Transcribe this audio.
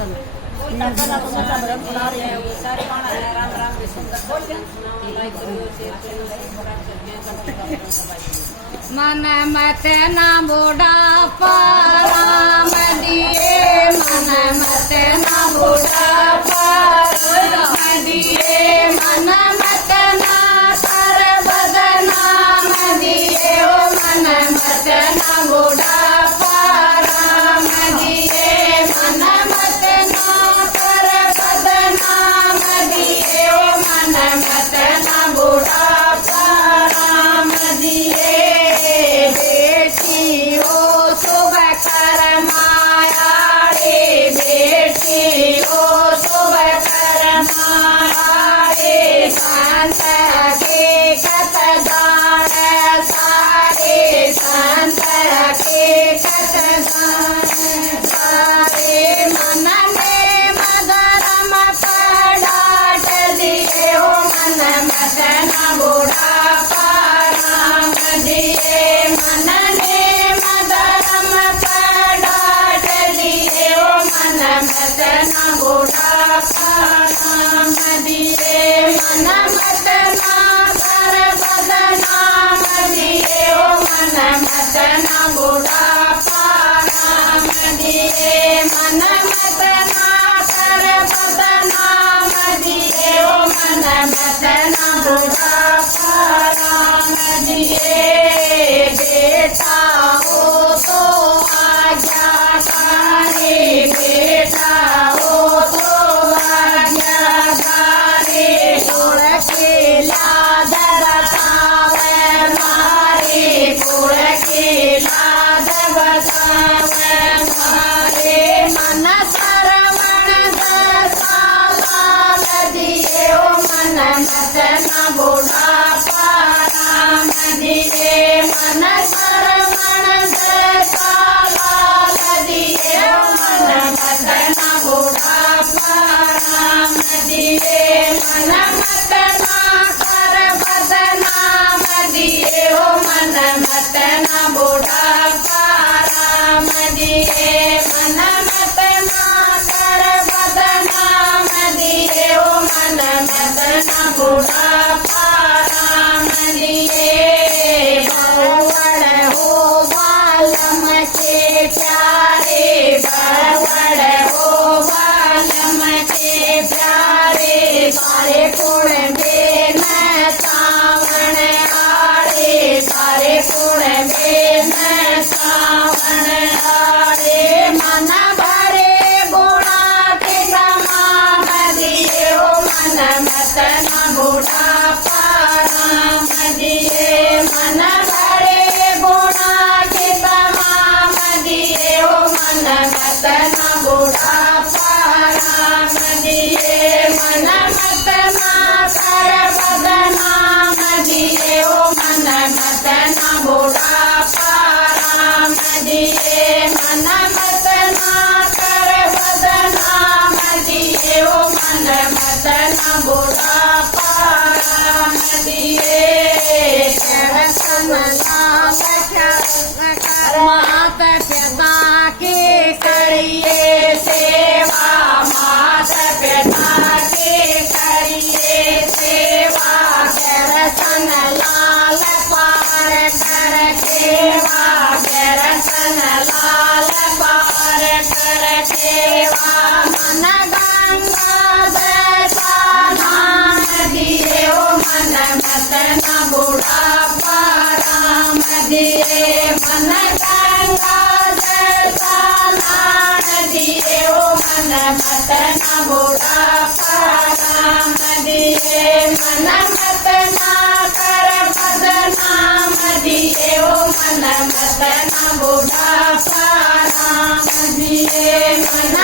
मन मत ना बुढ़ापा राम दिए, मन मत ना बुढ़ापा राम दिए, मन मत ना कर बदनाम दिए, ओ मन मत ना बुढ़ापा राम दिए, मन मत ना कर बदनाम दिए, ओ मन मत ना बुढ़ापा राम दिए। बेटी ओ शुभ करमाया रे, बेटी ओ शुभ करमाया रे, संत के कत दान सारे, संत के कत दान सारे, मन में मदरम पड़ाट दिए, ओ मन मत ना बुढ़ापा राम दिए, मन में मदरम पड़ाट दिए, ओ मन मत ना बुढ़ापा राम दिए, मन मत ना कर बदनाम दिए, ओ मन मत ना बुढ़ापा राम दिए, मन मत ना कर बदनाम दिए, ओ मन मत ना बुढ़ापा राम दिए। बेटा हो तो आज्ञाकारी, बेटा हो तो आज्ञाकारी, कुल की लाज बचावे मारे, कुल की लाज बचावे मारे, मन श्रवण दसालाल दिए, ओ मन मत ना बुढ़ापा राम दिए, मन श्रवण दसालाल दिए, ओ मन मत ना बुढ़ापा राम दिए, मन मत ना कर बदनाम दिए, ओ मन मत ना बुढ़ापा राम दिए, मन मत ना कर बदनाम दिए, ओ मन मत ना बुढ़ापा राम दिए। बवड़ हो बालम के प्यारे, बवड़ हो बालम के प्यारे, सारे कुण में न सावन आड़े, सारे कुण में न सावन आड़े, मन भरे गुणा के तमाम दिए, ओ मन मत ना बुढ़ापा राम दिए, मन भरे गुणा के तमाम दिए, ओ मन मत ना बुढ़ापा राम दिए, मन मत ना कर बदनाम दिए, ओ मन मत ना बुढ़ापा राम दिए, मन मत ना कर बदनाम दिए, ओ मन मत ना बुढ़ापा राम दिए। करसन लाल कर मात पिता की करिए सेवा, मात पिता की करिए सेवा, करसन लाल पार कर सेवा, करसन लाल पार कर सेवा, मन गंगा जैसा नाम दिए, ओ मन मत ना बुढ़ापा राम दिए, मन गंगा जैसा नाम दिए, ओ मन मत ना बुढ़ापा राम दिए, मन मत ना कर बदनाम दिए, ओ मन मत ना बुढ़ापा राम दिए, मन